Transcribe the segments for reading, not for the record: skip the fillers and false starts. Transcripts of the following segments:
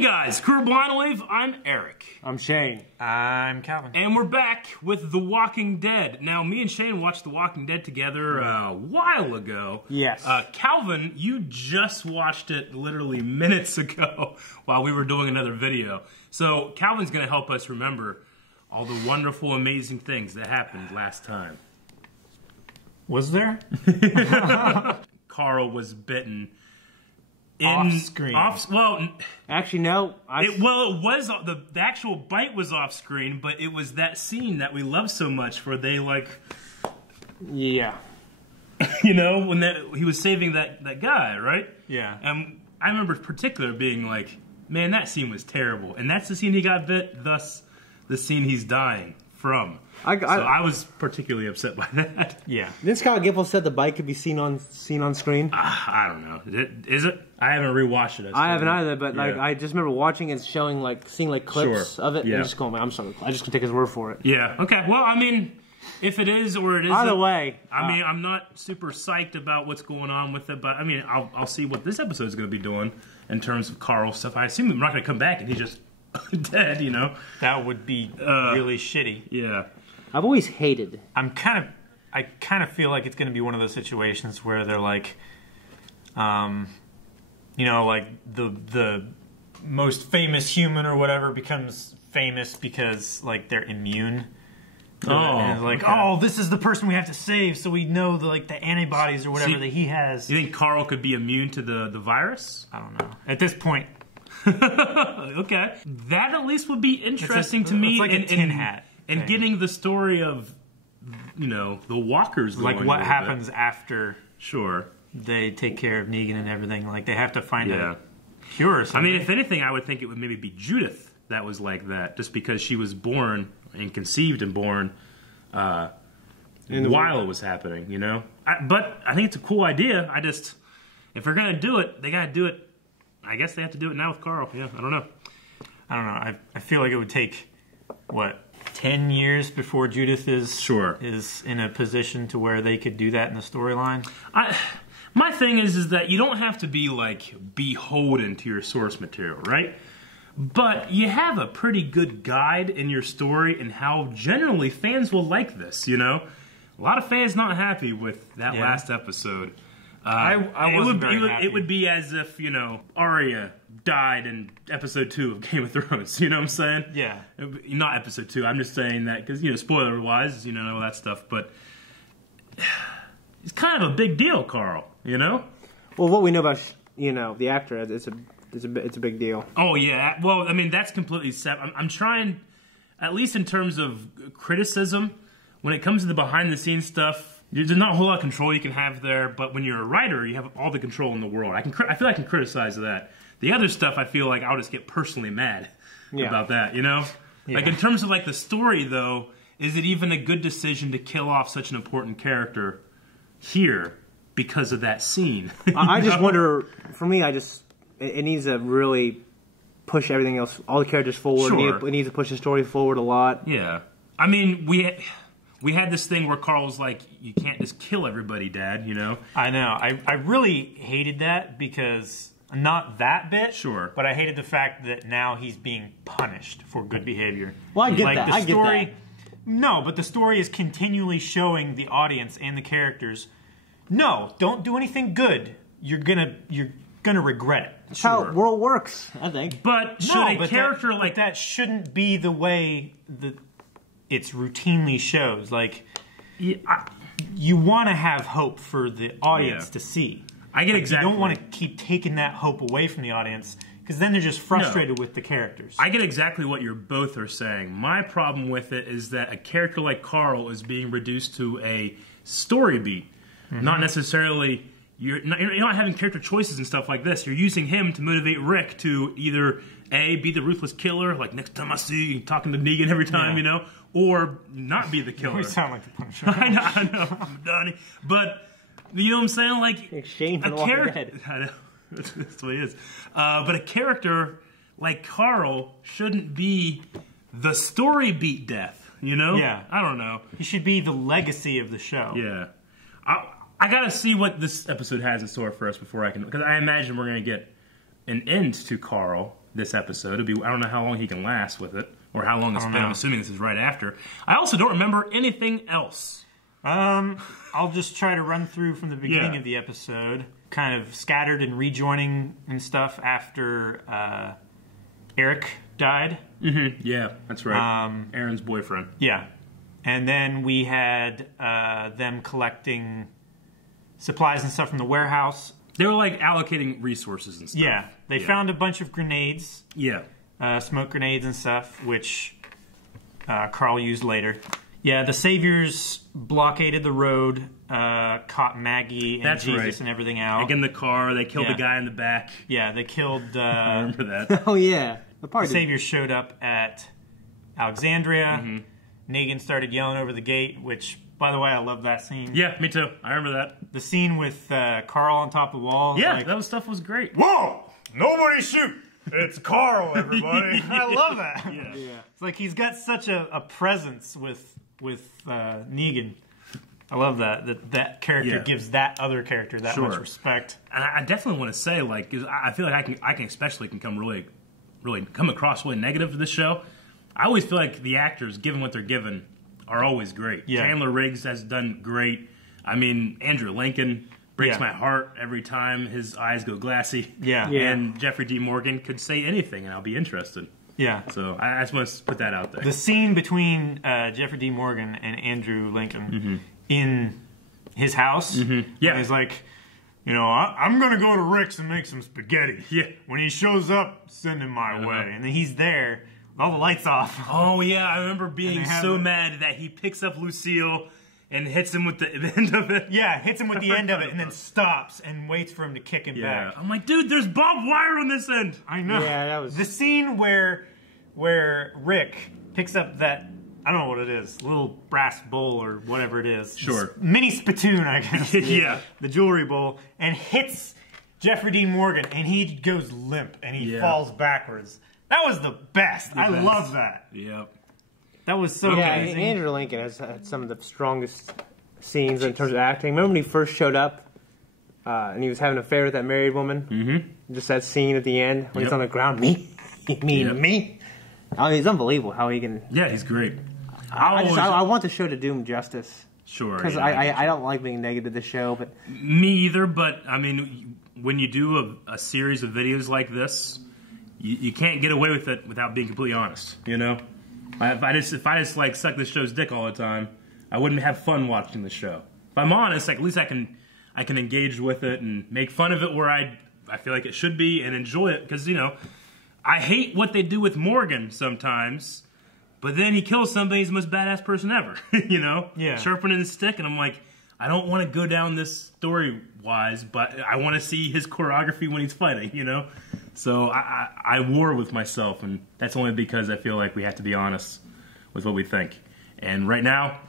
Hey guys, Crew Blind Wave, I'm Eric. I'm Shane. I'm Calvin. And we're back with The Walking Dead. Now, me and Shane watched The Walking Dead together a while ago. Yes. Calvin, you just watched it literally minutes ago while we were doing another video. So, Calvin's going to help us remember all the wonderful, amazing things that happened last time. Was there? Carl was bitten. Off screen. Well, actually, no. It was the actual bite was off screen, but it was that scene that we love so much, where they yeah, you know, when he was saving that guy, right? Yeah. And I remember in particular being like, man, that scene was terrible, and that's the scene he got bit. Thus, the scene he's dying from. So I was particularly upset by that. Yeah. Didn't Scott Gimple said the bite could be seen on screen? I don't know. Is it? I haven't rewatched it. I haven't either, but like I just remember watching it, showing seeing clips of it, and just going, I'm sorry, I just can take his word for it. Yeah. Okay. Well, I mean, if it is or it isn't, either way, I mean, I'm not super psyched about what's going on with it, but I mean, I'll see what this episode is going to be doing in terms of Carl stuff. I assume we're not going to come back and he's just dead, you know? That would be really shitty. Yeah. I've always hated. I kind of feel like it's going to be one of those situations where they're like, you know, like the most famous human or whatever becomes famous because like they're immune. And like, okay. Oh, this is the person we have to save, so we know the antibodies or whatever that he has. You think Carl could be immune to the virus? I don't know. At this point. Okay. That at least would be interesting to me. It's like a tin hat. And getting the story of, you know, the walkers going like what happens after they take care of Negan and everything. Like they have to find a cure or something. I mean, if anything, I would think it would maybe be Judith that was like that, just because she was born and conceived and born while it was happening, you know? But I think it's a cool idea. If they're going to do it, they got to do it. I guess they have to do it now with Carl. Yeah, I don't know. I feel like it would take, 10 years before Judith is in a position to where they could do that in the storyline. My thing is that you don't have to be beholden to your source material, right? But you have a pretty good guide in your story and how generally fans will like this, you know? A lot of fans not happy with that last episode. I wasn't very happy. It would be as if, you know, Arya died in episode 2 of Game of Thrones. You know what I'm saying? Yeah. Not episode 2. I'm just saying that because, you know, spoiler-wise, you know, all that stuff. But it's kind of a big deal, Carl, you know? Well, what we know about, you know, the actor, it's a big deal. Oh, yeah. Well, I mean, that's completely separate. I'm trying, at least in terms of criticism, when it comes to the behind-the-scenes stuff, there's not a whole lot of control you can have there, but when you're a writer, you have all the control in the world. I feel I can criticize that. The other stuff, I feel like I'll just get personally mad about that, you know? Yeah. Like, in terms of, the story, though, is it even a good decision to kill off such an important character here because of that scene? I just wonder, for me, it needs to really push everything else, all the characters forward. Sure. It needs to push the story forward a lot. Yeah. I mean, we had this thing where Carl's like, you can't just kill everybody, Dad, you know? I know. I really hated that because, not that bit, but I hated the fact that now he's being punished for good behavior. Well, I get that. I get that. No, but the story is continually showing the audience and the characters, no, don't do anything good. You're gonna regret it. That's how the world works, I think. But should a character like that shouldn't be the way that it's routinely shows. Like, you want to have hope for the audience to see. I get exactly. You don't want to keep taking that hope away from the audience because then they're just frustrated with the characters. I get exactly what you both are saying. My problem with it is that a character like Carl is being reduced to a story beat, not necessarily. You're not having character choices and stuff like this. You're using him to motivate Rick to either be the ruthless killer, like next time I see you talking to Negan every time, you know, or not be the killer. You sound like the Punisher. I know, Donnie. But you know what I'm saying? Like Shane from The Walking Dead. I know. That's what he is. But a character like Carl shouldn't be the story beat death, you know? Yeah. I don't know. He should be the legacy of the show. Yeah. I gotta see what this episode has in store for us before I can, because I imagine we're gonna get an end to Carl this episode. I don't know how long he can last with it, or how long it's been. I'm assuming this is right after. I also don't remember anything else. I'll just try to run through from the beginning of the episode, kind of scattered and rejoining and stuff after Eric died. Mm-hmm. Yeah, that's right. Aaron's boyfriend. Yeah. And then we had them collecting supplies and stuff from the warehouse. They were like allocating resources and stuff. Yeah. They found a bunch of grenades. Yeah. Smoke grenades and stuff, which Carl used later. Yeah, the Saviors blockaded the road, caught Maggie and Jesus and everything out. Like in the car, they killed the guy in the back. Yeah, they killed... I remember that. Oh, yeah. The Saviors showed up at Alexandria. Mm-hmm. Negan started yelling over the gate, which, by the way, I love that scene. Yeah, me too. I remember that. The scene with Carl on top of the wall. Yeah, that stuff was great. Whoa! Nobody shoot! It's Carl, everybody. I love that. Yeah. It's like he's got such a presence with Negan. I love that character gives that other character that much respect. And I definitely want to say, like, I feel like I can especially come really come across really negative to this show. I always feel like the actors, given what they're given, are always great. Yeah. Chandler Riggs has done great. I mean, Andrew Lincoln breaks my heart every time his eyes go glassy. Yeah. And Jeffrey D. Morgan could say anything, and I'll be interested. Yeah. So I just want to put that out there. The scene between Jeffrey D. Morgan and Andrew Lincoln in his house. Mm-hmm. Yeah. He's like, you know, I'm going to go to Rick's and make some spaghetti. Yeah. When he shows up, send him my way. And then he's there with all the lights off. Oh, yeah. I remember being so mad that he picks up Lucille and hits him with the end of it. Yeah, hits him with the end of it and then stops and waits for him to kick him back. I'm like, dude, there's barbed wire on this end. I know. Yeah, that was... The scene where Rick picks up that, I don't know what it is, little brass bowl or whatever it is. Sure. Mini spittoon, I guess. Yeah. The jewelry bowl. And hits Jeffrey Dean Morgan and he goes limp and he falls backwards. That was the best. I love that. Yep. That was so amazing. Andrew Lincoln has had some of the strongest scenes in terms of acting. Remember when he first showed up and he was having an affair with that married woman? Mm-hmm. Just that scene at the end when he's on the ground. Me? You mean me? I mean, it's unbelievable how he can... Yeah, he's great. I want the show to do him justice. Sure. Because I don't like being negative to the show, but... Me either, but, I mean, when you do a series of videos like this, you can't get away with it without being completely honest, you know? If I just like suck this show's dick all the time, I wouldn't have fun watching the show. If I'm honest, like, at least I can engage with it and make fun of it where I feel like it should be and enjoy it, because, you know, I hate what they do with Morgan sometimes, but then he kills somebody, he's the most badass person ever, you know? Yeah. Sharpening his stick, and I'm like, I don't want to go down this story-wise, but I want to see his choreography when he's fighting, you know? So I war with myself, and that's only because I feel like we have to be honest with what we think. And right now,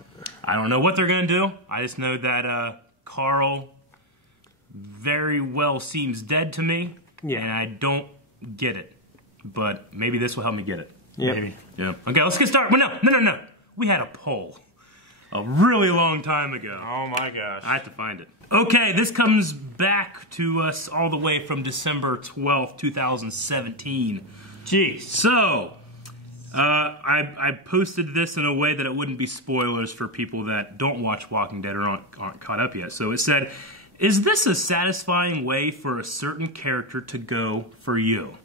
I don't know what they're going to do. I just know that Carl very well seems dead to me, and I don't get it. But maybe this will help me get it. Yeah. Maybe. Yeah. Okay, let's get started. Well, no. We had a poll a really long time ago. Oh my gosh. I have to find it. Okay, this comes back to us all the way from December 12th, 2017. Jeez. So, I posted this in a way that it wouldn't be spoilers for people that don't watch Walking Dead or aren't caught up yet. So it said, is this a satisfying way for a certain character to go for you?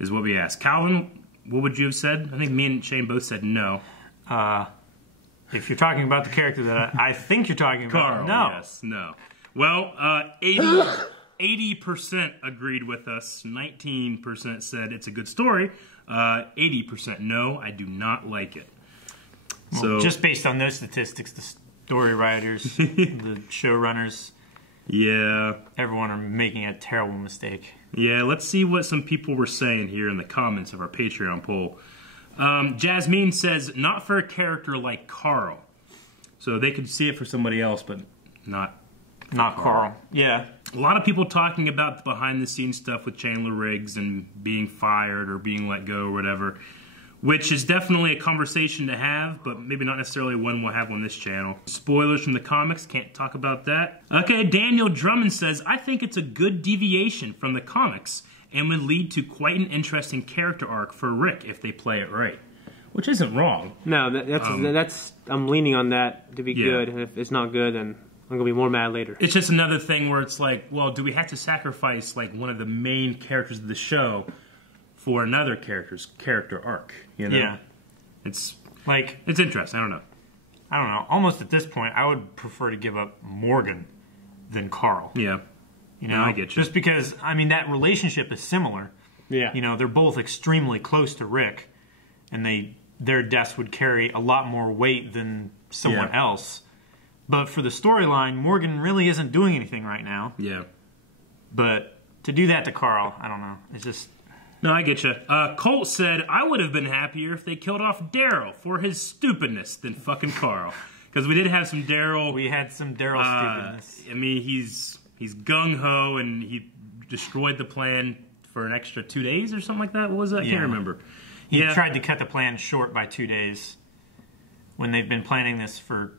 Is what we asked. Calvin, what would you have said? I think me and Shane both said no. If you're talking about the character that I think you're talking about, Carl, no. Yes, no. Well, 80% agreed with us. 19% said it's a good story. 80% no, I do not like it. Well, so just based on those statistics, the story writers, the showrunners, everyone are making a terrible mistake. Yeah, let's see what some people were saying here in the comments of our Patreon poll. Jasmine says, not for a character like Carl. So they could see it for somebody else, but not Carl. Yeah. A lot of people talking about the behind-the-scenes stuff with Chandler Riggs and being fired or being let go or whatever, which is definitely a conversation to have, but maybe not necessarily one we'll have on this channel. Spoilers from the comics, can't talk about that. Okay, Daniel Drummond says, I think it's a good deviation from the comics and would lead to quite an interesting character arc for Rick if they play it right. Which isn't wrong. No, that's I'm leaning on that to be good. And if it's not good, then I'm gonna be more mad later. It's just another thing where it's like, well, do we have to sacrifice like one of the main characters of the show for another character's character arc? You know? Yeah. It's like it's interesting. I don't know. Almost at this point, I would prefer to give up Morgan than Carl. Yeah. You know, No, I get you. Just because I mean that relationship is similar. Yeah. You know, they're both extremely close to Rick, and their deaths would carry a lot more weight than someone else. But for the storyline, Morgan really isn't doing anything right now. Yeah. But to do that to Carl, I don't know. It's just... No, I get you. Colt said, I would have been happier if they killed off Daryl for his stupidness than fucking Carl. Because we did have some Daryl... We had some Daryl stupidness. I mean, he's gung-ho, and he destroyed the plan for an extra 2 days or something like that. What was that? I can't remember. He tried to cut the plan short by 2 days when they've been planning this for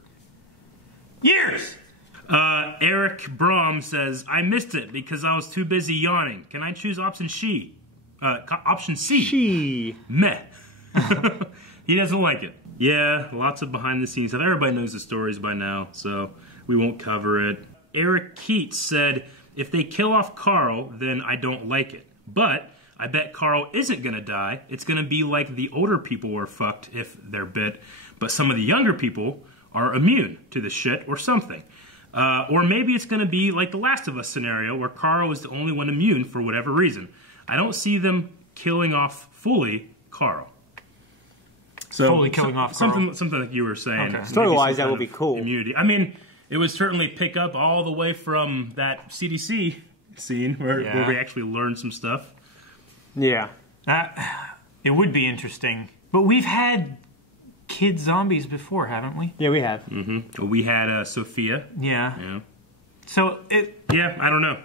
years. Eric Brom says, I missed it because I was too busy yawning. Can I choose option C? Option C. She. Meh. He doesn't like it. Yeah, lots of behind the scenes stuff. Everybody knows the stories by now, so we won't cover it. Eric Keats said, if they kill off Carl, then I don't like it. But I bet Carl isn't going to die. It's going to be like the older people were fucked if they're bit, but some of the younger people are immune to the shit or something. Or maybe it's going to be like the Last of Us scenario where Carl is the only one immune for whatever reason. I don't see them killing off fully Carl. So fully killing off Carl. Something like you were saying. Okay. Story-wise, that would be cool. Immunity. I mean, it would certainly pick up all the way from that CDC scene where we actually learned some stuff. Yeah. It would be interesting. But we've had kid zombies before, haven't we? Yeah, we have. Mm-hmm. We had Sophia. Yeah. So Yeah, I don't know.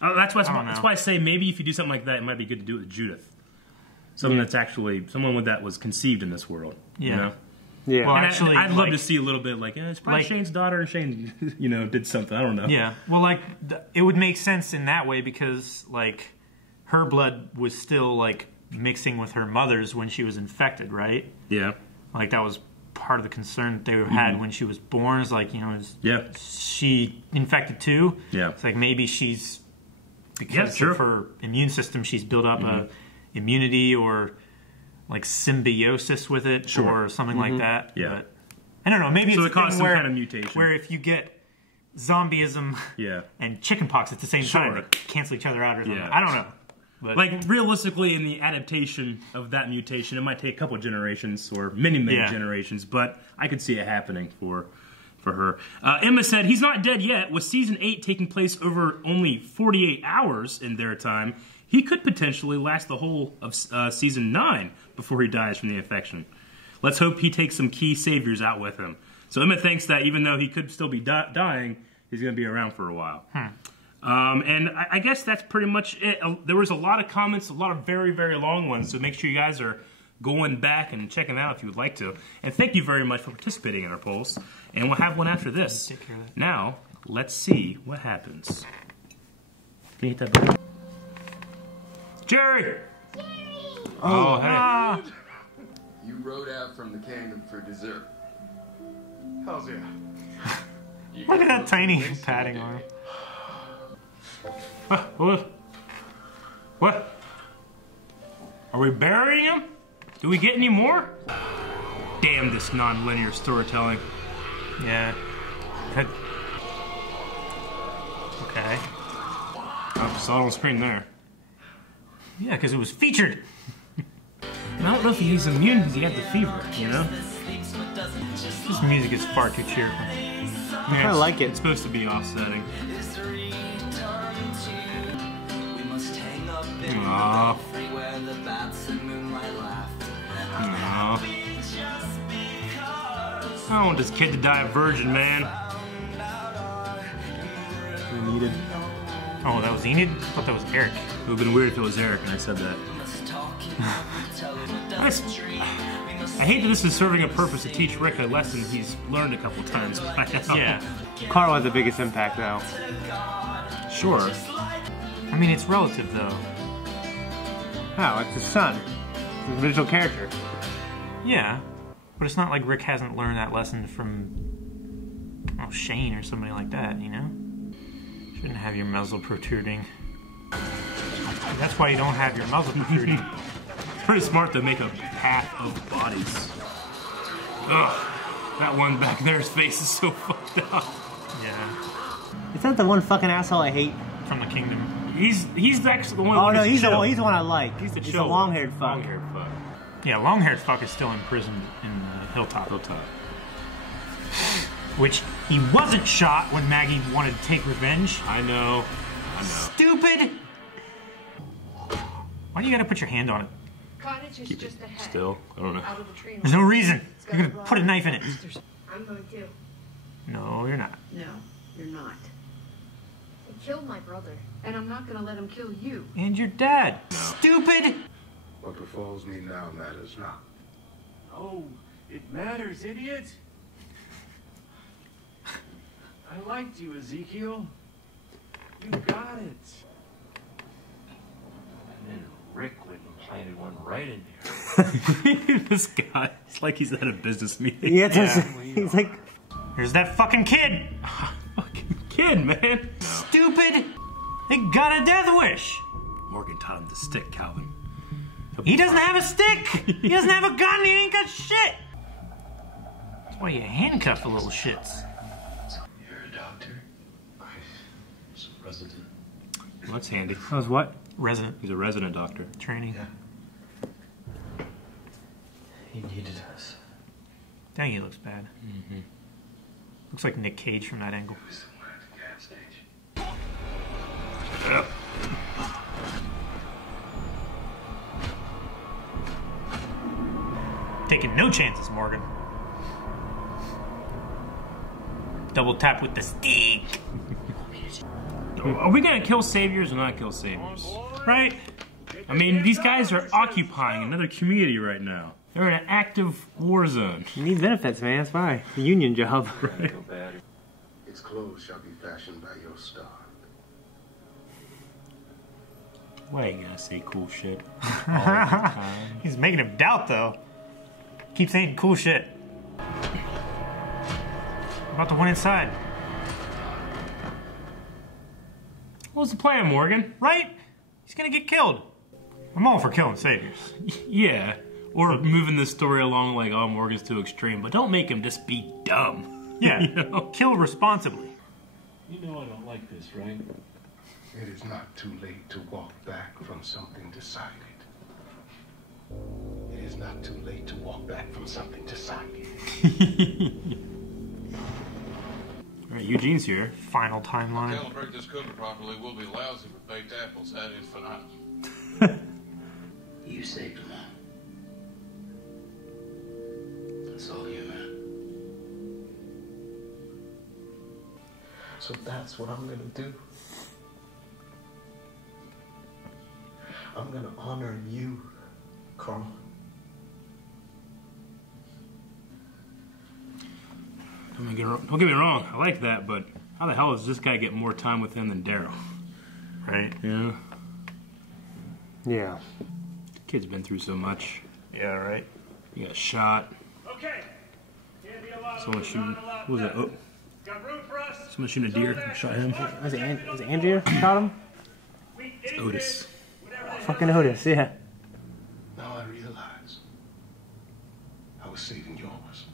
That's why I say maybe if you do something like that, it might be good to do it with Judith. Someone that's actually someone that was conceived in this world. Yeah. You know? Yeah. Well, And actually, I'd love to see a little bit like, it's probably like- Shane's daughter, and Shane, did something. I don't know. Yeah. Well, like, it would make sense in that way because, like, her blood was still, like, mixing with her mother's when she was infected, right? Yeah. Like, that was part of the concern that they had when she was born. Is like, is she infected too? Yeah. It's like maybe she's, because of her immune system, she's built up a immunity or, like, symbiosis with it or something like that. Yeah. But, I don't know. Maybe it's So a it caused thing some where, kind of mutation. where if you get zombieism and chickenpox at the same time, they cancel each other out or something. Yeah. I don't know. But, like, realistically, in the adaptation of that mutation, it might take a couple generations or many generations, but I could see it happening for her. Emma said, he's not dead yet. With Season 8 taking place over only 48 hours in their time, he could potentially last the whole of Season 9 before he dies from the infection. Let's hope he takes some key saviors out with him. So Emma thinks that even though he could still be dying, he's going to be around for a while. And I guess that's pretty much it. There was a lot of comments, a lot of very, very long ones, so make sure you guys are going back and checking that out if you would like to. And thank you very much for participating in our polls. And we'll have one after this. Take care of that. Now, let's see what happens. Can you hit that button? Jerry! Jerry! Oh, hey. You rode out from the kingdom for dessert. Hells yeah. Look at that tiny padding on him. What? Are we burying him? Do we get any more? Damn this non-linear storytelling. Yeah. Okay. I saw it on screen there. Yeah, because it was featured. And I don't know if he's immune because he had the fever, This music is far too cheerful. I kind of like it. It's supposed to be offsetting. Aww. No. I don't want this kid to die a virgin, man. Needed. Oh, that was Enid? I thought that was Eric. It would have been weird if it was Eric and I said that. I hate that this is serving a purpose to teach Rick a lesson he's learned a couple times by now. Yeah. Carl had the biggest impact, though. Sure. I mean, it's relative, though. How? It's his son. It's the original character. Yeah, but it's not like Rick hasn't learned that lesson from Shane or somebody like that, you know? Shouldn't have your muzzle protruding. That's why you don't have your muzzle protruding. Pretty smart to make a path of bodies. Ugh. That one back there's face is so fucked up. Yeah. Is that the one fucking asshole I hate? From the kingdom. He's actually the one. Oh no, he's the one I like. He's the long-haired fuck. Long-haired fuck. Yeah, long-haired fuck is still imprisoned in Hilltop. Which he wasn't shot when Maggie wanted to take revenge. I know. Stupid! Why do you gotta put your hand on it? Cottage is just ahead. Still, I don't know. Out of the tree There's no reason. You're gonna put a knife in it. I'm going to. No, you're not. No, you're not. He killed my brother, and I'm not gonna let him kill you. And your dad. No. Stupid! What befalls me now matters not. Oh, it matters, idiot. I liked you, Ezekiel. You got it. And then Rick went and planted one right in there. This guy, it's like he's at a business meeting. Yeah, he's like... Here's that fucking kid! Fucking kid, man. No. Stupid! They got a death wish! Morgan taught him to stick, Calvin. He doesn't have a stick! He doesn't have a gun, he ain't got shit! That's why you handcuff the little shits. You're a doctor. He's a resident. Well, that's handy. That was what? Resident He's a resident doctor. training. Yeah. He needed us. Dang, he looks bad. Mm-hmm. Looks like Nick Cage from that angle. He was somewhere at the gas station. Yep. Taking no chances, Morgan. Double tap with the stick. Are we gonna kill saviors or not kill saviors? Right? I mean, these guys are occupying another community right now. They're in an active war zone. You need benefits, man. That's why. The union job. Right. Its clothes shall be fashioned by your star. Why you gotta say cool shit all the time? He's making him doubt, though. Keep saying cool shit. About the one inside. What's the plan, Morgan? Right? He's gonna get killed. I'm all for killing saviors. Yeah. Or moving this story along like, oh, Morgan's too extreme. But don't make him just be dumb. Yeah. You know? Kill responsibly. You know I don't like this, right? It is not too late to walk back from something decided. It is not too late to walk back from something decided. All right, Eugene's here. Final timeline. Calibrate this cooker properly, we'll be lousy for baked apples ad infinitum. You saved him. That's all you, man. So that's what I'm gonna do. I'm gonna honor you, Carl. Don't get me wrong, I like that, but how the hell does this guy get more time with him than Daryl? Right? Yeah. Yeah. The kid's been through so much. Yeah, right. He got shot. Okay. Someone shooting. What was that? Oh. Got room for us. Someone shooting a deer. Shot him. Was it Andrea shot him? It's Otis. Fucking Otis, yeah. Now I realize I was saving yours.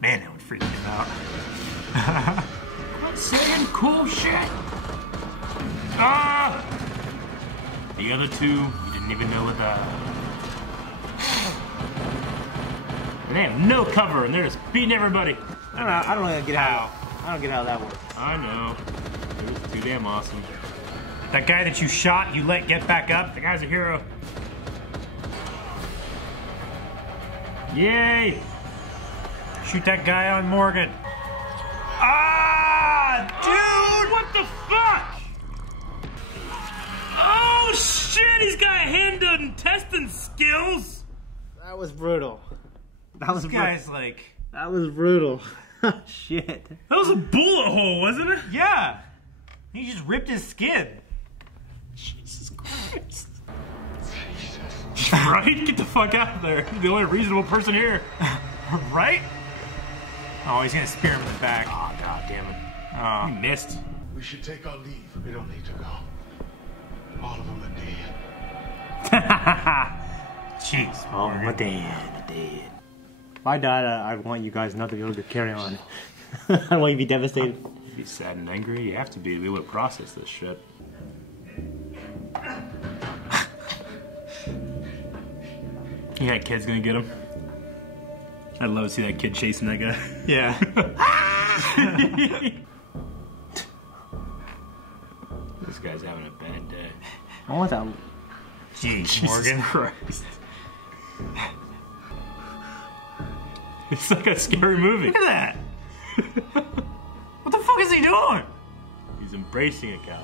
Man, that would freak me out. Quit saying cool shit. Ah! The other two, you didn't even know what that. And they have no cover, and they're just beating everybody. I don't know get how. I don't get how that works. I know. It was too damn awesome. That guy that you shot, you let get back up? The guy's a hero. Yay! Shoot that guy on Morgan. Ah, dude! What the fuck? Oh shit! He's got hand-done testing skills. That was brutal. That was This guy's like... That was brutal. Shit. That was a bullet hole, wasn't it? Yeah! He just ripped his skin. Jesus Christ. Right? Get the fuck out of there. You're the only reasonable person here. Right? Oh, he's gonna spear him in the back. Oh, god damn it. Oh. You missed. We should take our leave. We don't need to go. All of them are dead. Jeez. Oh, I'm dead. If I died, I want you guys not to be able to carry on. I don't want you to be devastated. You be sad and angry. You have to be able to process this shit. You think that kid's gonna get him? I'd love to see that kid chasing that guy. Yeah. This guy's having a bad day. I want that. Jeez, Morgan. Christ. It's like a scary movie. Look at that. What the fuck is he doing? He's embracing it, Cal.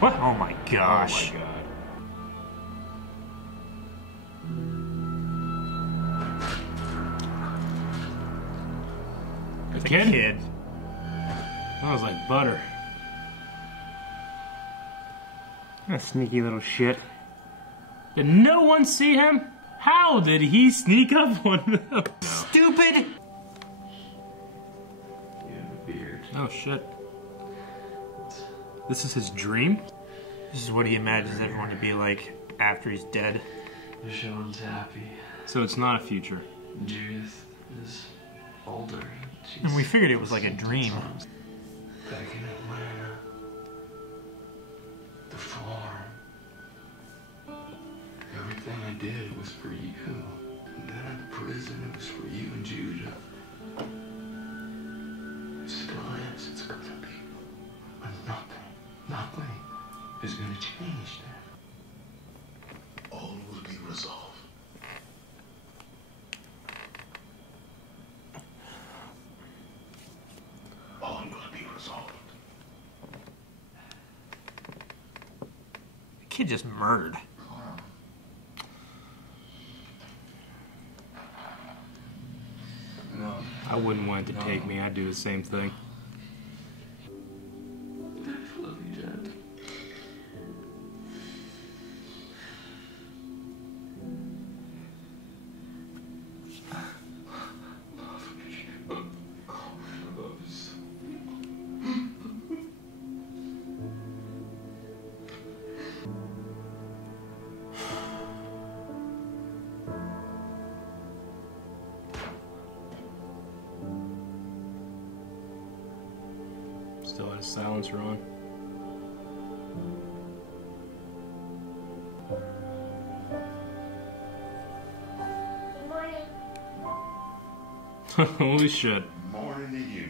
What? Oh my gosh. Oh my god. It's a Kid? kid. That was like butter. That sneaky little shit. Did no one see him? How did he sneak up on them? No. Stupid. You have a beard. Oh shit. This is his dream? This is what he imagines everyone to be like after he's dead. Michonne's happy. So it's not a future. Judith is older. And we figured it was like a dream. Back in Atlanta. The farm. Everything I did was for you. And then in prison, it was for you and Judah. It still is. It's gonna be. But nothing is gonna change that. All will be resolved. All will be resolved. The kid just murdered. No. I wouldn't want it to take me. I'd do the same thing. I love you, Dad. Still has silencer on. Holy shit. Morning to you,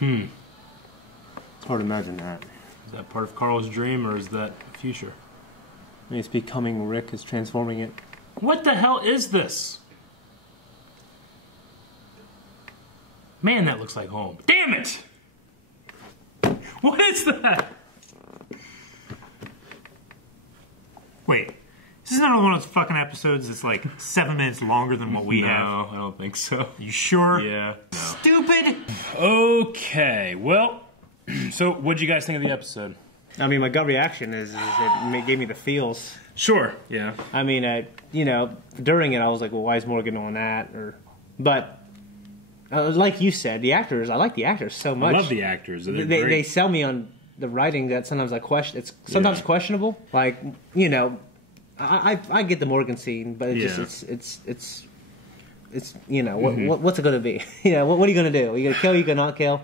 darling. It's hard to imagine that. Is that part of Carl's dream or is that future? I mean, it's becoming Rick is transforming it. What the hell is this? Man, that looks like home. Damn it! What is that? Wait, this is not one of those fucking episodes that's like 7 minutes longer than what we have. No, I don't think so. You sure? Yeah. No. Stupid! Okay, well, so what'd you guys think of the episode? I mean, my gut reaction is it gave me the feels. Sure, yeah. I mean, you know, during it, I was like, well, why is Morgan on that? But like you said, the actors, I like the actors so much. I love the actors. They sell me on the writing that sometimes I question. It's sometimes questionable. Like, you know, I get the Morgan scene, but it's you know, what's it going to be? You know, what are you going to do? Are you going to kill? Are you going to not kill?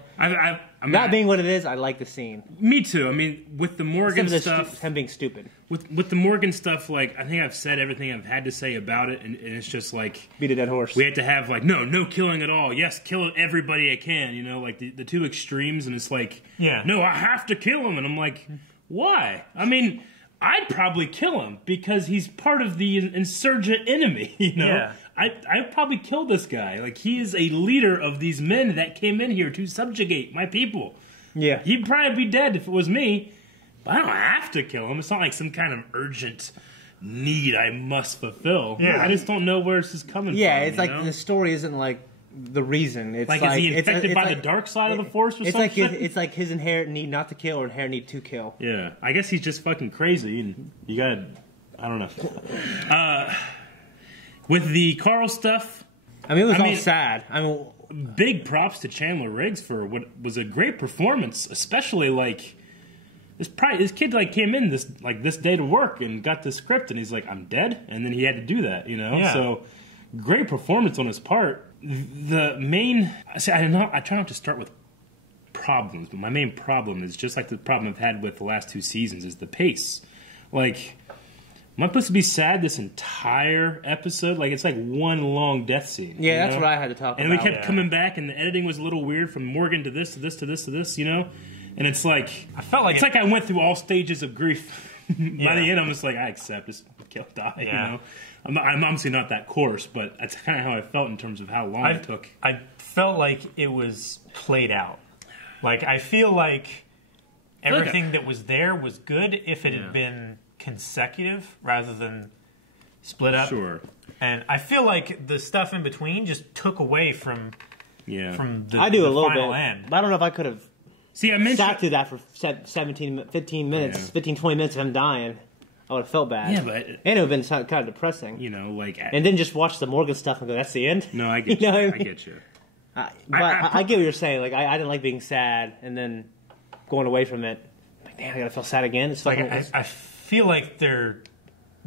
Not being what it is, I like the scene. Me too. I mean, with the Morgan stuff, him being stupid. With the Morgan stuff, like I think I've said everything I've had to say about it, and it's just like beat a dead horse. We had to have like no killing at all. Yes, kill everybody I can. You know, like the two extremes, and it's like no, I have to kill him, and I'm like, why? I mean, I'd probably kill him because he's part of the insurgent enemy. You know. Yeah. I'd probably kill this guy. Like, he is a leader of these men that came in here to subjugate my people. Yeah. He'd probably be dead if it was me, but I don't have to kill him. It's not like some kind of urgent need I must fulfill. Yeah. I just don't know where this is coming from. Yeah, it's like know? the story isn't like the reason. It's Like, is he infected by the dark side of the Force or something? It's like his inherent need not to kill or inherent need to kill. Yeah, I guess he's just fucking crazy, and you gotta, I don't know. With the Carl stuff, I mean, it was all sad. I mean, big props to Chandler Riggs for what was a great performance, especially like this kid like came in this day to work and got the script, and he's like, I'm dead, and then he had to do that, you know. Yeah. So great performance on his part. The main, I try not to start with problems, but my main problem is just like the problem I've had with the last 2 seasons is the pace. Like, am I supposed to be sad this entire episode? Like, it's like one long death scene. yeah, that's know? what I had to talk about. And we kept coming back, and the editing was a little weird from Morgan to this, to this, to this, to this, you know? And it's like... I felt like it's like I went through all stages of grief. By the end, I'm just like, I accept this. Kill, die, you know? I'm obviously not that coarse, but that's kind of how I felt in terms of how long it took. I felt like it was played out. Like, I feel like everything that was there was good if it had been consecutive rather than split up. Sure. And I feel like the stuff in between just took away from the, I do the a little final bit. end. But I don't know if I could have I sat through that for 15 minutes, 15, 20 minutes of him dying. I would have felt bad. Yeah, but... And it would have been kind of depressing. You know, like... And then just watch the Morgan stuff and go, that's the end? No, I get you. you. Know what I mean? I get you. I get what you're saying. Like, I didn't like being sad and then going away from it. Like, damn, I gotta feel sad again. It's Like, fucking... I feel like their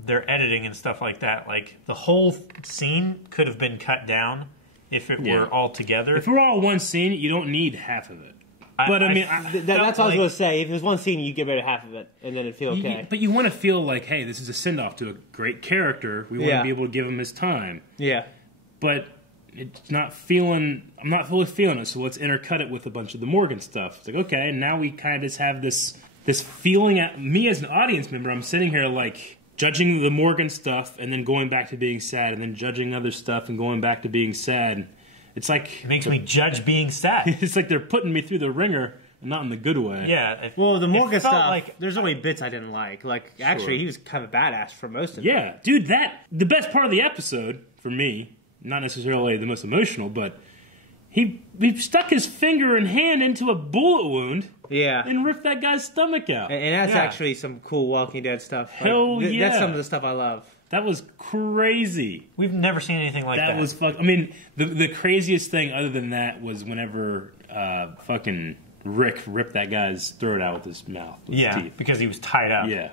editing and stuff like that, like, the whole scene could have been cut down if it were all together. If we're all one scene, you don't need half of it. But that's what I was going to say. If there's one scene, you get rid of half of it, and then it'd feel okay. But you want to feel like, hey, this is a send-off to a great character. We want to be able to give him his time. Yeah. But it's not feeling... I'm not fully feeling it, so let's intercut it with a bunch of the Morgan stuff. It's like, okay, now we kind of just have this feeling... Me as an audience member, I'm sitting here like... judging the Morgan stuff, and then going back to being sad, and then judging other stuff, and going back to being sad. It's like... It makes me judge being sad. It's like they're putting me through the ringer, not in the good way. Yeah. Well, the Morgan stuff, like, there's only bits I didn't like. Like, actually, he was kind of badass for most of it. Yeah. Dude, the best part of the episode, for me, not necessarily the most emotional, but he stuck his finger and hand into a bullet wound. Yeah. And ripped that guy's stomach out. And that's actually some cool Walking Dead stuff. Hell yeah. That's some of the stuff I love. That was crazy. We've never seen anything like that. That was I mean, the craziest thing other than that was whenever fucking Rick ripped that guy's throat out with his mouth. With his teeth. Because he was tied up. Yeah.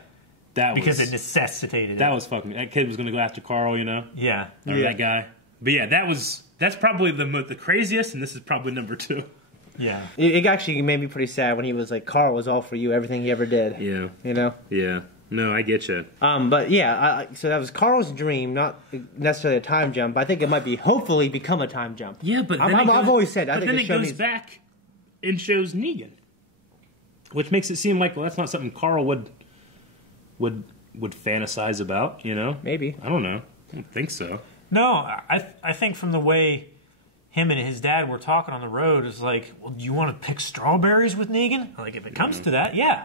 Because it necessitated that it. was fucking... That kid was going to go after Carl, you know? Yeah. Or that guy. But yeah, that's probably the craziest, and this is probably number 2. Yeah. It actually made me pretty sad when he was like, Carl was all for you, everything he ever did. Yeah. You know? Yeah. No, I get you. But yeah, so that was Carl's dream, not necessarily a time jump. But I think it might be, hopefully, become a time jump. Yeah, but then I've always said, but I think then it goes back and shows Negan, which makes it seem like, well, that's not something Carl would fantasize about, you know? Maybe. I don't know. I don't think so. No, I think from the way him and his dad were talking on the road, it's like, well, do you want to pick strawberries with Negan? Like, if it comes to that, yeah.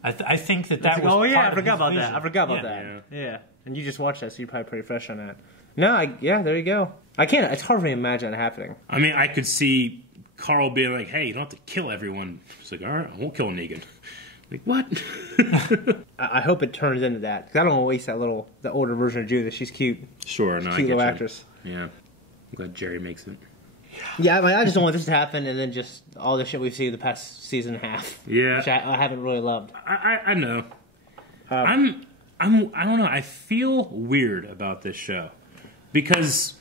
I think that was oh, yeah, part I of forgot his about vision. that. I forgot about that. Yeah. And you just watched that, so you're probably pretty fresh on that. No, there you go. I can't, it's hard for me to imagine it happening. I mean, I could see Carl being like, hey, you don't have to kill everyone. It's like, all right, I won't kill Negan. Like, what? I hope it turns into that. Because I don't want to waste the older version of Judith. She's cute. Sure, no, I cute get little you. actress. Yeah. I'm glad Jerry makes it. Yeah, I just don't want this to happen, and then just all the shit we've seen the past season and a half. Yeah. Which I haven't really loved. I know. I don't know. I feel weird about this show. Because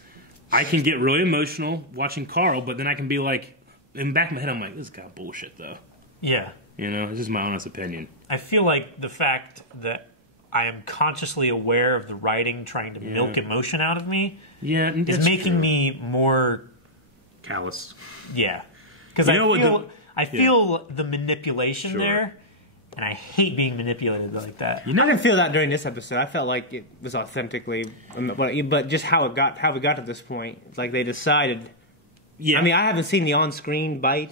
I can get really emotional watching Carl, but then I can be like, in the back of my head, I'm like, this is kind of bullshit, though. Yeah. You know, this is my honest opinion. I feel like the fact that I am consciously aware of the writing trying to milk emotion out of me is making me more callous. Yeah. Because I feel the manipulation there, and I hate being manipulated like that. I didn't feel that during this episode. I felt like it was authentically, but just how we got to this point. It's like they decided. Yeah. I mean, I haven't seen the on-screen bite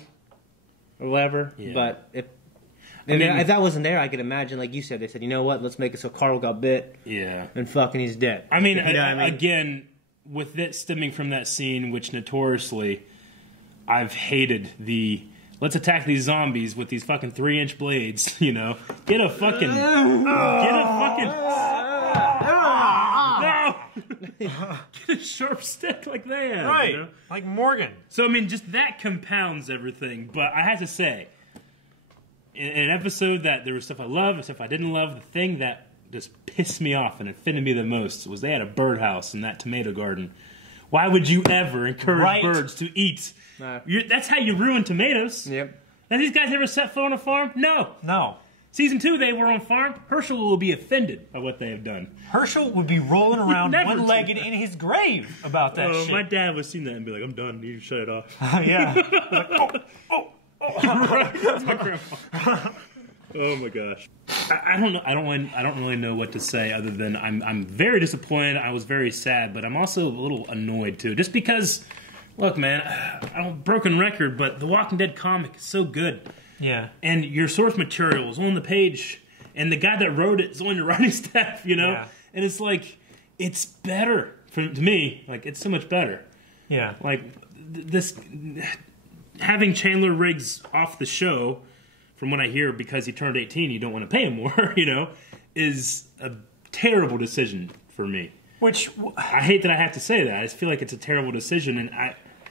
or whatever, but if that wasn't there, I could imagine, like you said, they said, you know what, let's make it so Carl got bit. Yeah. And fucking he's dead. I mean, you know what I mean? Again, with it stemming from that scene, which notoriously I've hated the let's attack these zombies with these fucking 3-inch blades, you know. Get a fucking get a sharp stick like that. Right. You know? Like Morgan. So I mean just that compounds everything. But I have to say, in an episode that there was stuff I loved and stuff I didn't love, the thing that just pissed me off and offended me the most was they had a birdhouse in that tomato garden. Why would you ever encourage birds to eat? That's how you ruin tomatoes. Yep. Have these guys ever set foot on a farm? No. Season 2, they were on farm. Herschel will be offended by what they have done. Herschel would be rolling around one-legged in his grave about that shit. My dad would see that and be like, I'm done. You shut it off. Yeah. Like, right. That's my grandpa. Oh my gosh. I don't know. I don't really know what to say other than I'm very disappointed. I was very sad, but I'm also a little annoyed too. Just because, look, man, I'm a broken record, but the Walking Dead comic is so good. Yeah. And your source material is on the page, and the guy that wrote it is on your writing staff, you know? Yeah. And it's like, it's better to me. Like, it's so much better. Yeah. Like, this having Chandler Riggs off the show, from what I hear, because he turned 18, you don't want to pay him more, you know, is a terrible decision for me. Which I hate that I have to say that. I just feel like it's a terrible decision, and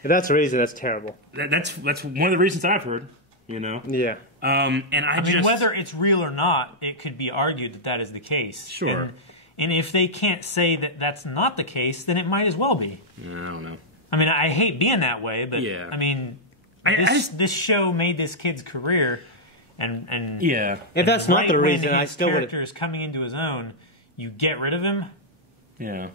If that's the reason, that's terrible. That's one of the reasons I've heard, you know. Yeah. And I mean, just, whether it's real or not, it could be argued that that is the case. Sure. And if they can't say that that's not the case, then it might as well be. I don't know. I mean, I hate being that way, but Yeah. I mean, this show made this kid's career, and yeah. If that's not the reason, when I his still would. character is coming into his own, you get rid of him. Yeah.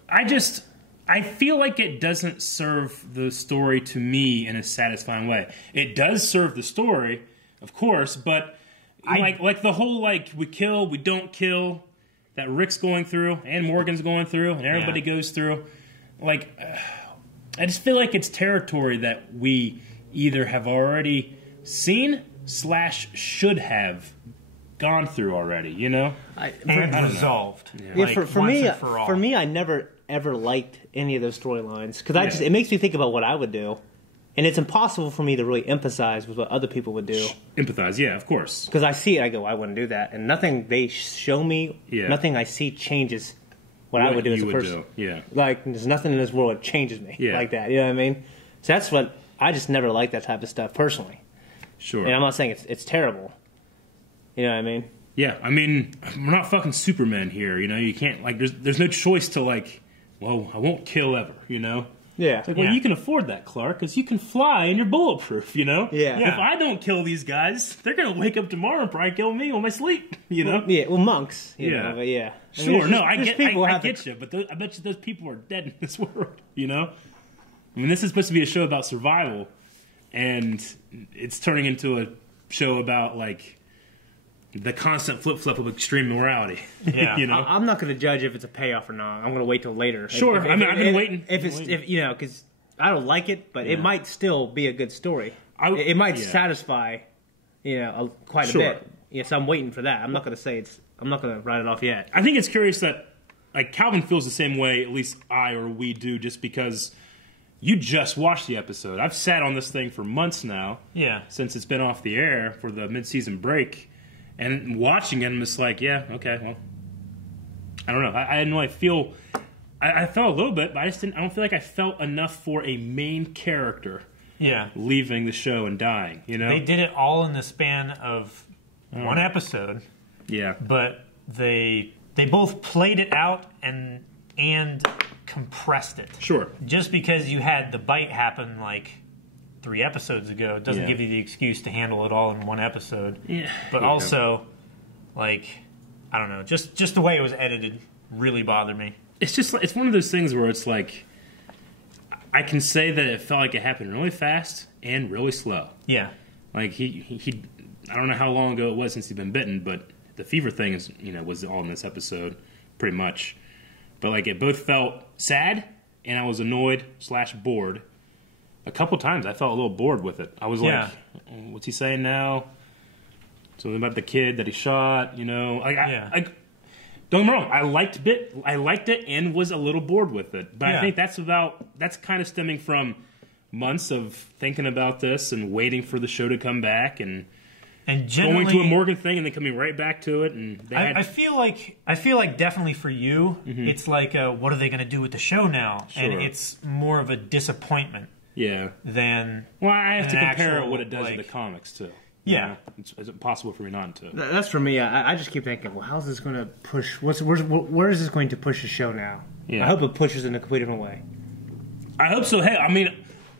I feel like it doesn't serve the story to me in a satisfying way. It does serve the story, of course, but like the whole like we kill, we don't kill that Rick's going through and Morgan's going through and everybody goes through. Like I just feel like it's territory that we either have already seen / should have gone through already, you know? And resolved. Yeah, Like, for once me, and for all. for me, I never ever liked any of those storylines because it makes me think about what I would do, and it's impossible for me to really empathize with what other people would do. Empathize, yeah, of course. Because I see it, I go, I wouldn't do that, and nothing they show me, Yeah. nothing I see changes what I would do as a person. Yeah. Like there's nothing in this world that changes me like that. You know what I mean? So that's what I just never liked that type of stuff personally. Sure. And I'm not saying it's terrible. You know what I mean? Yeah, I mean, we're not fucking Superman here, you know? You can't, like, there's no choice to, like, well, I won't kill ever, you know? Yeah. It's like, well, you can afford that, Clark, because you can fly and you're bulletproof, you know? Yeah. If I don't kill these guys, they're going to wake up tomorrow and probably kill me on my sleep, you know? Well, monks. You know, but yeah. I mean, Sure, no, I get the- you, but I bet you those people are dead in this world, you know? I mean, this is supposed to be a show about survival, and it's turning into a show about, like, the constant flip-flop of extreme morality. Yeah. You know? I'm not going to judge if it's a payoff or not. I'm going to wait till later. Sure. I mean, I've been waiting. If you know, because I don't like it, but it might still be a good story. It might satisfy, you know, quite a bit. Yes, I'm waiting for that. I'm not going to say I'm not going to write it off yet. I think it's curious that, like, Calvin feels the same way, at least I or we do, just because you just watched the episode. I've sat on this thing for months now. Yeah. Since it's been off the air for the mid-season break. And watching it, I'm just like, yeah, okay, well, I don't know. I didn't really feel. I felt a little bit, but I don't feel like I felt enough for a main character. Yeah. Leaving the show and dying. You know, They did it all in the span of one episode. Yeah. But they both played it out and compressed it. Sure. Just because you had the bite happen like 3 episodes ago doesn't Yeah. give you the excuse to handle it all in one episode. Yeah. But also, like, I don't know, just the way it was edited really bothered me. It's just it's one of those things where it's like I can say that it felt like it happened really fast and really slow. Yeah. Like he I don't know how long ago it was since he'd been bitten, but the fever thing is was all in this episode pretty much. But like it both felt sad and I was annoyed / bored. A couple times I felt a little bored with it. I was like, what's he saying now? Something about the kid that he shot, you know. Don't get me wrong, I liked it and was a little bored with it. But I think that's kind of stemming from months of thinking about this and waiting for the show to come back and going to a Morgan thing and then coming right back to it. And I feel like definitely for you, it's like, what are they going to do with the show now? Sure. And it's more of a disappointment. Yeah. Than well, I have to compare actual, what it does to the comics too. Yeah. Is it possible for me not to? That's for me. I just keep thinking, well, how's this going to push? Where is this going to push the show now? Yeah. I hope it pushes in a completely different way. I hope so. Hey, I mean,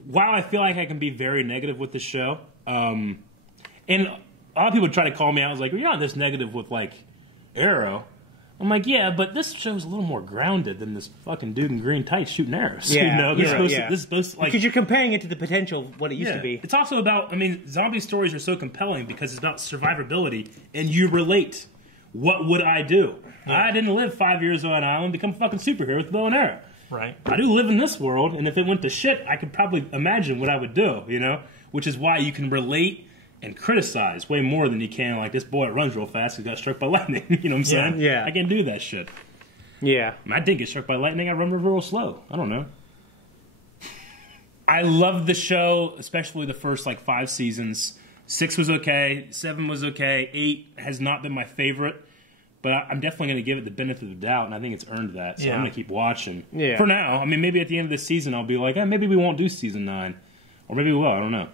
while I feel like I can be very negative with the show, and a lot of people try to call me out. I was like, well, you're not this negative with like Arrow. I'm like, yeah, but this show's a little more grounded than this fucking dude in green tights shooting arrows. Yeah, you know, this is supposed to, like, because you're comparing it to the potential of what it used to be. It's also about, I mean, zombie stories are so compelling because it's about survivability, and you relate. What would I do? Yeah. I didn't live 5 years on an island, become a fucking superhero with a bow and arrow. Right. I do live in this world, and if it went to shit, I could probably imagine what I would do, you know? Which is why you can relate and criticize way more than you can, like, this boy runs real fast, he got struck by lightning. You know what I'm saying? Yeah. I can do that shit. Yeah. I didn't get struck by lightning, I run real slow. I don't know. I loved the show, especially the first, 5 seasons. 6 was okay, 7 was okay, 8 has not been my favorite, but I'm definitely going to give it the benefit of the doubt, and I think it's earned that, so I'm going to keep watching. Yeah. For now, I mean, maybe at the end of this season, I'll be like, maybe we won't do season 9. Or maybe we will, I don't know.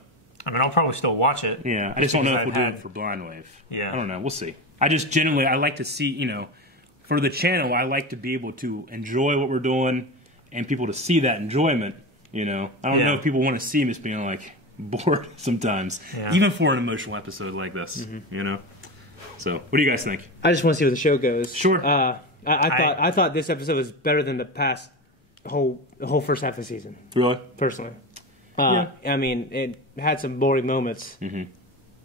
I mean, I'll probably still watch it. Yeah, I just don't know if we'll do it for Blind Wave. Yeah. I don't know, we'll see. I just generally, I like to see, you know, for the channel, I like to be able to enjoy what we're doing and people to see that enjoyment, you know. I don't know if people want to see me just being, bored sometimes, even for an emotional episode like this, you know. So, what do you guys think? I just want to see where the show goes. Sure. I thought this episode was better than the past whole first half of the season. Really? Personally. I mean, it had some boring moments,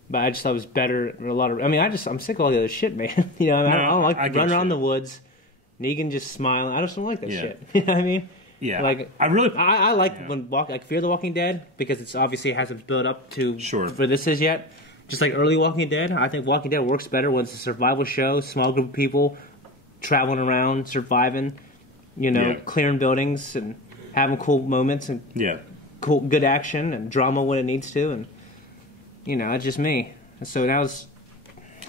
but I just thought it was better. I'm sick of all the other shit, man. You know, I don't like running around the woods. Negan just smiling. I just don't like that shit. You know what I mean? Yeah. I like when Fear the Walking Dead because it's obviously hasn't built up to for this is yet. Just like early Walking Dead, I think Walking Dead works better when it's a survival show, small group of people traveling around, surviving, you know, clearing buildings and having cool moments and cool, good action and drama when it needs to, and you know, it's just me. So that was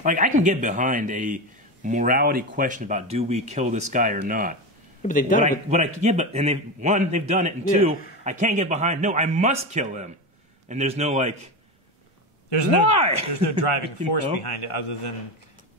I can get behind a morality question about do we kill this guy or not. Yeah, but they've done it. They've done it, and 2, I can't get behind. No, I must kill him, and there's no There's why? There's no driving force behind it other than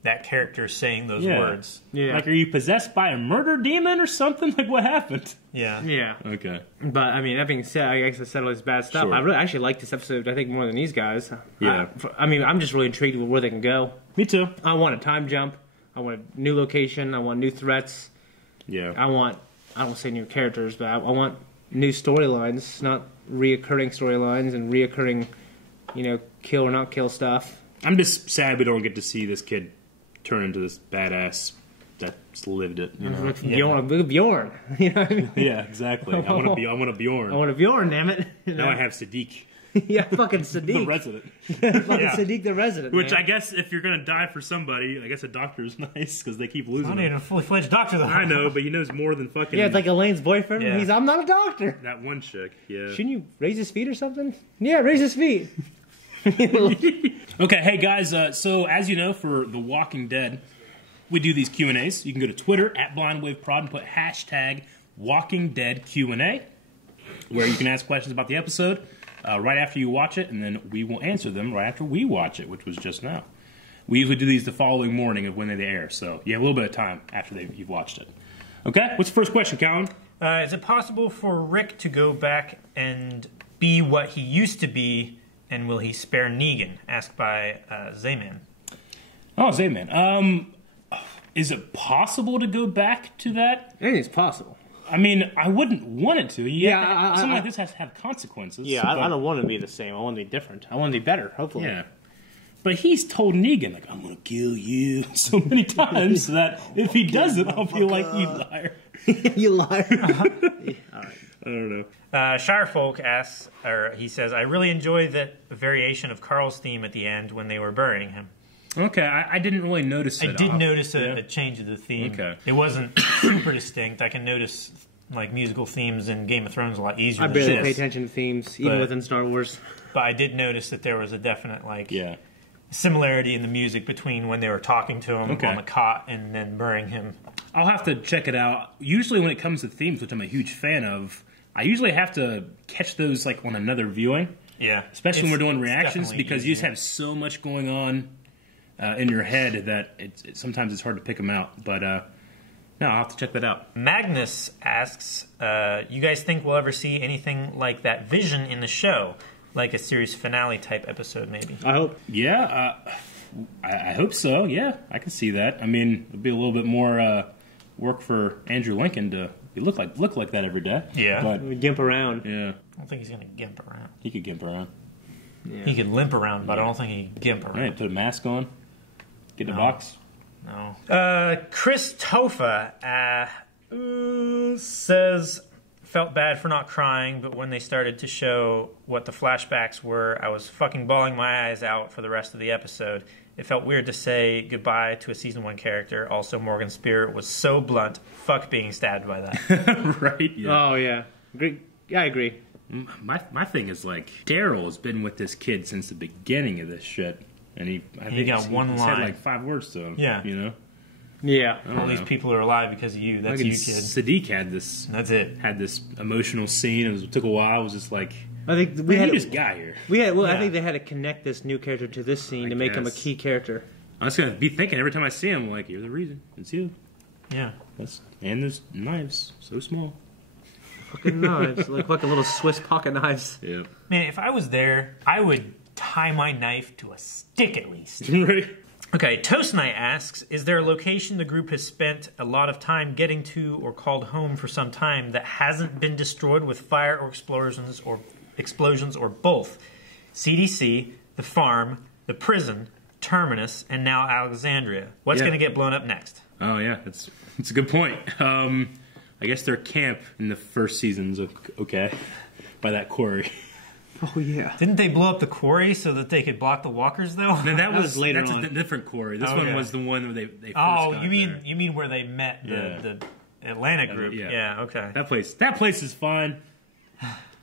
that character saying those words. Yeah. Are you possessed by a murder demon or something? What happened? Yeah. Yeah. Okay. But I mean, that being said, I guess I said all this bad stuff. Sure. I really actually like this episode. I think more than these guys. Yeah. I mean, I'm just really intrigued with where they can go. Me too. I want a time jump. I want a new location. I want new threats. Yeah. I don't say new characters, but I want new storylines, not reoccurring storylines and reoccurring, you know, kill or not kill stuff. I'm just sad we don't get to see this kid turn into this badass that's lived it. You know? Bjorn. You know what I mean? Yeah, exactly. I want a Bjorn. I want a Bjorn, damn it. Now I have Sadiq. Yeah, fucking Sadiq. The resident. Sadiq the resident. Which man. I guess if you're going to die for somebody, I guess a doctor is nice because they keep losing I need him. a fully fledged doctor though. I know, but he knows more than fucking... Yeah, it's like Elaine's boyfriend. Yeah. I'm not a doctor. That one chick, yeah. Shouldn't you raise his feet or something? Yeah, raise his feet. Okay, hey guys, so as you know, for The Walking Dead, we do these Q&As. You can go to Twitter, @BlindWaveProd, and put hashtag WalkingDeadQ&A, where you can ask questions about the episode right after you watch it, and then we will answer them right after we watch it, which was just now. We usually do these the following morning of when they air, so you have a little bit of time after you've watched it. Okay, what's the first question, Colin? Is it possible for Rick to go back and be what he used to be, and will he spare Negan? Asked by Zayman. Oh, Zayman. Is it possible to go back to that? I think it's possible. I mean, I wouldn't want it to. Yeah, something like this has to have consequences. Yeah, I don't want to be the same. I want to be different. I want to be better, hopefully. Yeah. But he's told Negan, I'm going to kill you so many times that if he doesn't, I'll feel like you liar. You liar. All right. I don't know. Shirefolk asks, or he says, I really enjoyed that variation of Carl's theme at the end when they were burying him. Okay, I didn't really notice it. I did notice a change of the theme. Okay. It wasn't super distinct. I can notice like musical themes in Game of Thrones a lot easier I than barely this. pay attention to themes, even But- within Star Wars. But I did notice that there was a definite Yeah. similarity in the music between when they were talking to him Okay. on the cot and then burying him. I'll have to check it out. Usually when it comes to themes, which I'm a huge fan of, I usually have to catch those like on another viewing. Yeah. Especially when we're doing It's reactions, definitely because you just easier. have so much going on in your head that sometimes it's hard to pick them out. But no, I'll have to check that out. Magnus asks, you guys think we'll ever see anything like that Vision in the show? Like a series finale type episode, maybe? I hope. Yeah, I hope so. Yeah, I can see that. I mean, it'll be a little bit more work for Andrew Lincoln to look like that every day. Yeah. But We gimp around. yeah, I don't think he's going to gimp around. he could gimp around. Yeah. He could limp around, but I don't think he could gimp around. All right, put a mask on, get in the box. No. Chris Tofa says, felt bad for not crying, but when they started to show what the flashbacks were, I was fucking bawling my eyes out for the rest of the episode. It felt weird to say goodbye to a season 1 character. Also, Morgan's spirit was so blunt. Fuck being stabbed by that. Right? Yeah. Oh, yeah. Yeah, I agree. My thing is like Daryl has been with this kid since the beginning of this shit, and I think got one he's line. had like 5 words to him. Yeah. You know. Yeah. All these people are alive because of you. That's Like you, kid. Sadiq had this emotional scene. It took a while. It was just like, I think we man, had you just got here. I Yeah. think they had to connect this new character to this scene to make him a guess. key character. I'm just gonna be thinking every time I see him, like, you're the reason. It's you. Yeah. And there's knives so small. Fucking knives, like fucking little Swiss pocket knives. Yeah. Man, if I was there, I would tie my knife to a stick at least. Right. Okay, Toast Night asks, is there a location the group has spent a lot of time getting to or called home for some time that hasn't been destroyed with fire or explosions or both? CDC, the farm, the prison, Terminus, and now Alexandria. What's Yeah. going to get blown up next? Oh yeah, that's a good point. I guess their camp in the first season's okay by that quarry. Oh yeah. Didn't they blow up the quarry so that they could block the walkers, though? No, that was later that's on. a different quarry. This Okay. one was the one where they first Oh, got you mean there. you mean where they met the Atlanta group? yeah. Yeah, okay. That place is fine.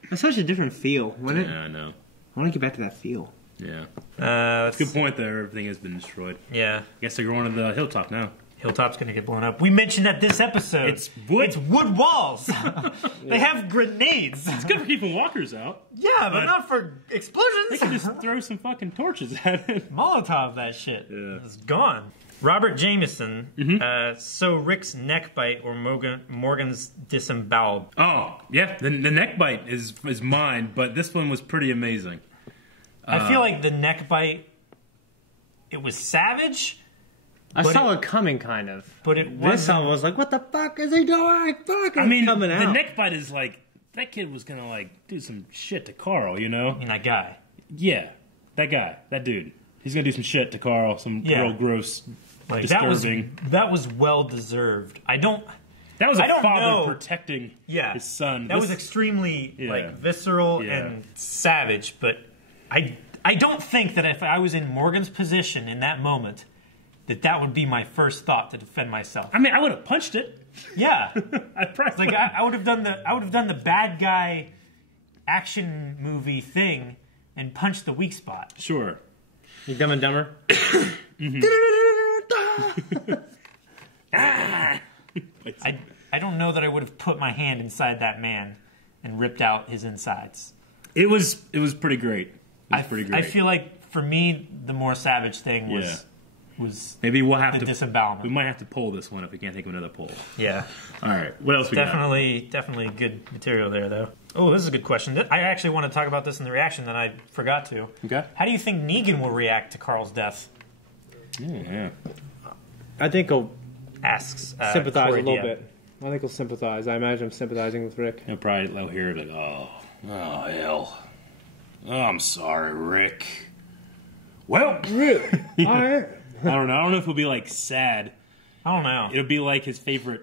That's such a different feel, wasn't it? Yeah, I know. I want to get back to that feel. Yeah. Let's- Good point there. Everything has been destroyed. Yeah. I guess they're going to the hilltop now. Hilltop's gonna get blown up. We mentioned that this episode. It's wood. It's wood walls. They have grenades. It's good for keeping walkers out. Yeah, but not for They explosions. can just throw some fucking torches at it. Molotov that shit. Yeah. It's gone. Robert Jameson. So Rick's neck bite or Morgan's disemboweled. Oh, yeah. The neck bite is mine, but this one was pretty amazing. I feel like the neck bite. It was savage. I But saw it coming, kind of. But it This wasn't. one was like, what the fuck is he doing? Fuck, I mean, coming the out. neck bite is like, that kid was going to like do some shit to Carl, you know? I mean, that guy. Yeah. That guy. That dude. He's going to do some shit to Carl. Some Yeah. real gross, Like disturbing. that was well deserved. That was I a don't father know. protecting Yeah, his son. That was extremely Yeah. visceral Yeah. and savage. But I don't think that if I was in Morgan's position in that moment, that would be my first thought to defend myself. I mean, I would have punched it. Yeah, I probably like I would have done the bad guy action movie thing and punched the weak spot. Sure. You Dumb and Dumber? I don't know that I would have put my hand inside that man and ripped out his insides. It was pretty great. It was pretty great. I feel like for me the more savage thing was Yeah. was Maybe we'll have the to disembowelment. We might have to pull this one if we can't think of another pull. Yeah. All right. What else we got? Definitely good material there, though. Oh, this is a good question. I actually want to talk about this in the reaction that I forgot to. Okay. How do you think Negan will react to Carl's death? Yeah. I think he'll Asks. sympathize Corey a little Diab. bit. I think he'll sympathize. I imagine him sympathizing with Rick. He'll probably let hear like, oh hell. Oh, I'm sorry, Rick. Well, Rick, I I don't know. I don't know if he'll be like sad. I don't know. It'll be like his favorite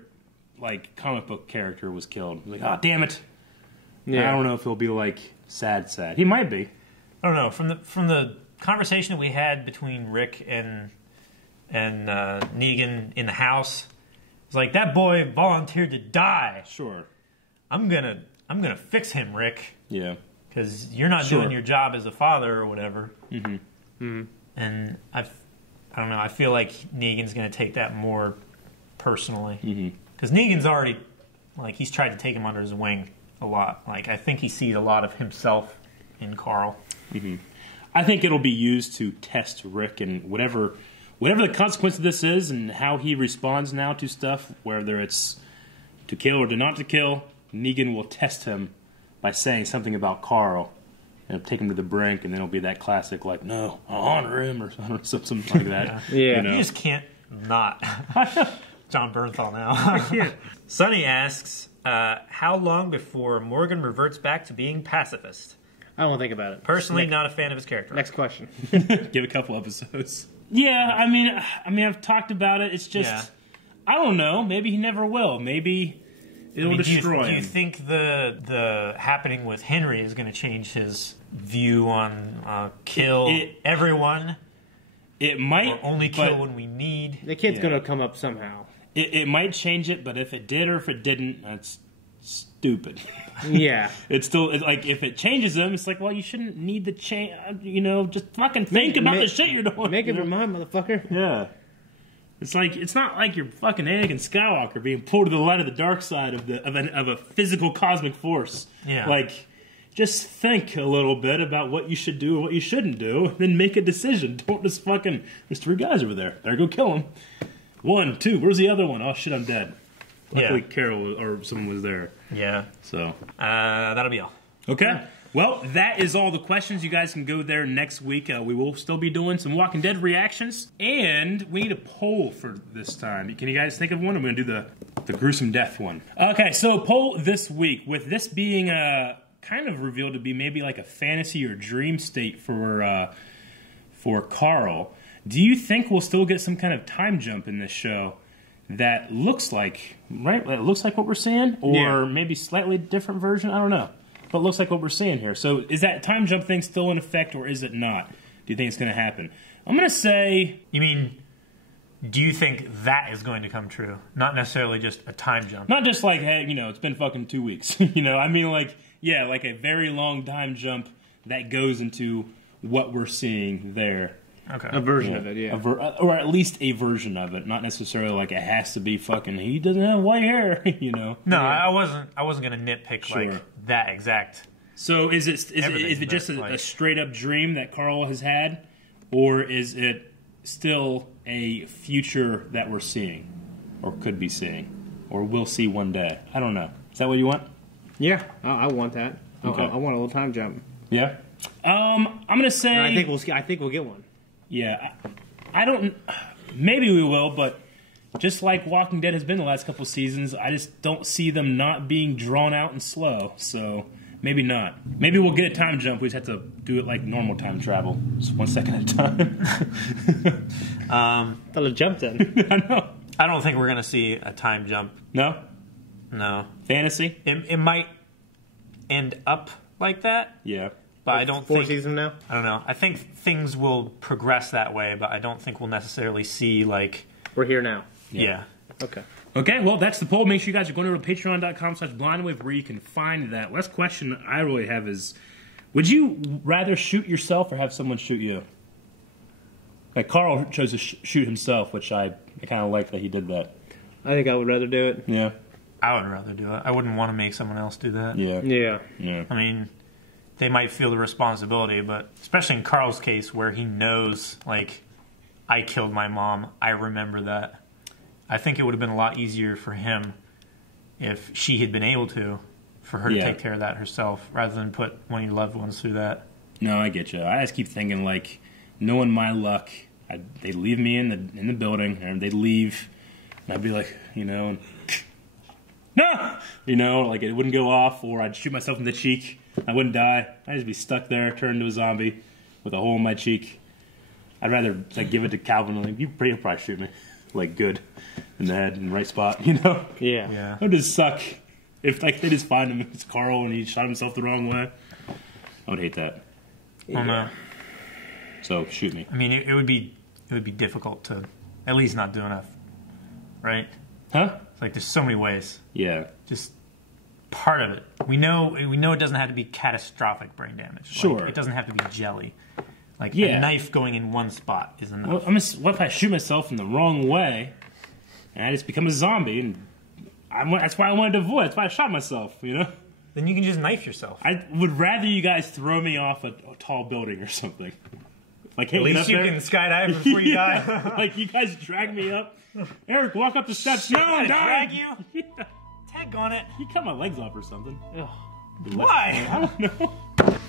like comic book character was killed. Like, oh damn it. Yeah. I don't know if he'll be like sad. He might be. I don't know. From the conversation that we had between Rick and Negan in the house. It's like, that boy volunteered to die. Sure. I'm gonna fix him, Rick. Yeah. Because you're not doing your job as a father or whatever. Mm-hmm. Mm-hmm. And I don't know. I feel like Negan's gonna take that more personally. Because Negan's already, like, he's tried to take him under his wing a lot. Like, I think he sees a lot of himself in Carl. I think it'll be used to test Rick and whatever the consequence of this is and how he responds now to stuff, whether it's to kill or to not to kill, Negan will test him by saying something about Carl and take him to the brink, and then it'll be that classic, like, no, I'll honor him, or something like that. Yeah. You know? You just can't not. John Bernthal now. Sonny asks, how long before Morgan reverts back to being pacifist? I don't want to think about it. Personally, not a fan of his character. Next question. Give a couple episodes. Yeah, I mean, I've talked about it. It's just, I don't know. Maybe he never will. Maybe it'll destroy him. Do you think the happening with Henry is going to change his view on kill everyone? It might. Or only kill when we need. The kid's going to come up somehow. It might change it, but if it did or if it didn't, that's stupid. Yeah. It's still, like, if it changes them, it's like, well, you shouldn't need the change, you know, just fucking think about the shit you're doing. Make up your mind, motherfucker. Yeah. It's like, it's not like you're fucking Anakin Skywalker being pulled to the light of the dark side of a physical cosmic force. Yeah. Like, just think a little bit about what you should do and what you shouldn't do, and then make a decision. Don't just fucking, there's 3 guys over there. Better go kill them. 1, 2, where's the other one? Oh shit, I'm dead. Luckily Carol or someone was there. Yeah. So. That'll be all. Okay. Well, that is all the questions. You guys can go there next week. We will still be doing some Walking Dead reactions. And we need a poll for this time. Can you guys think of one? I'm going to do the gruesome death one. Okay, so poll this week. With this being kind of revealed to be maybe like a fantasy or dream state for Carl, do you think we'll still get some kind of time jump in this show that looks like, that looks like what we're seeing? Or maybe slightly different version? I don't know. But it looks like what we're seeing here. So is that time jump thing still in effect, or is it not? Do you think it's going to happen? I'm going to say... You mean, do you think that is going to come true? Not necessarily just a time jump. Not just like, hey, you know, it's been fucking 2 weeks. You know, I mean, like, yeah, like a very long time jump that goes into what we're seeing there. Okay. A version of it, yeah. Or at least a version of it. Not necessarily like it has to be fucking, he doesn't have white hair, you know. No, I wasn't going to nitpick like that exact. So is it just a straight up dream that Carl has had, or is it still a future that we're seeing, or could be seeing, or will see one day? I don't know. Is that what you want? Yeah, I want that. Okay. I want a little time jump. Yeah. I'm gonna say. And I think we'll get one. Yeah, I don't. Maybe we will, but just like Walking Dead has been the last couple seasons, I just don't see them not being drawn out and slow. So maybe not. Maybe we'll get a time jump. We just have to do it like normal time travel, just 1 second at a time. Thought I jumped in. I know. I don't think we're going to see a time jump. No. No. Fantasy. It might end up like that. Yeah. But I don't 4 think... seasons now? I don't know. I think things will progress that way, but I don't think we'll necessarily see, like... We're here now. Yeah. Okay. Okay, well, that's the poll. Make sure you guys are going over to patreon.com/blindwave where you can find that. Last question I really have is, would you rather shoot yourself or have someone shoot you? Like, Carl chose to shoot himself, which I kind of like that he did that. I think I would rather do it. Yeah. I would rather do it. I wouldn't want to make someone else do that. Yeah. Yeah. Yeah. I mean... They might feel the responsibility, but especially in Carl's case where he knows, like, I killed my mom, I remember that. I think it would have been a lot easier for him if she had been able to, for her to take care of that herself, rather than put one of your loved ones through that. No, I get you. I just keep thinking, like, knowing my luck, they'd leave me in the building, and they'd leave, and I'd be like, you know, no! You know, like it wouldn't go off, or I'd shoot myself in the cheek. I wouldn't die. I'd just be stuck there, turned into a zombie with a hole in my cheek. I'd rather like give it to Calvin. Like, he'll probably shoot me, like good in the head, in the right spot. You know? Yeah. Yeah. It would just suck if like they just find him. It's Carl and he shot himself the wrong way. I would hate that. Oh no. So shoot me. I mean, it would be difficult to at least not do enough, right? Huh? It's like there's so many ways. Yeah. Just part of it. We know it doesn't have to be catastrophic brain damage. Sure. Like, it doesn't have to be jelly. Like Yeah. a knife going in one spot is enough. Well, what if I shoot myself in the wrong way, and I just become a zombie? And that's why I wanted to avoid. That's why I shot myself. You know. Then you can just knife yourself. I would rather you guys throw me off a tall building or something. Like At least you can skydive before you die. Like you guys drag me up. Eric, walk up the steps. No, I'm drag dying. you. Tag on it. You cut my legs off or something. Ugh. Why? I don't know.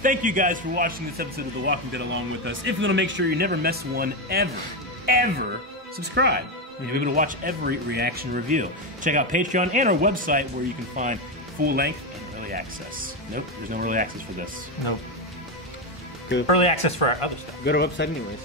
Thank you guys for watching this episode of The Walking Dead along with us. If you want to make sure you never miss one ever, subscribe. And you'll be able to watch every reaction review. Check out Patreon and our website where you can find full length and early access. Nope, there's no early access for this. Nope. Good. Early access for our other stuff. Go to our website anyways.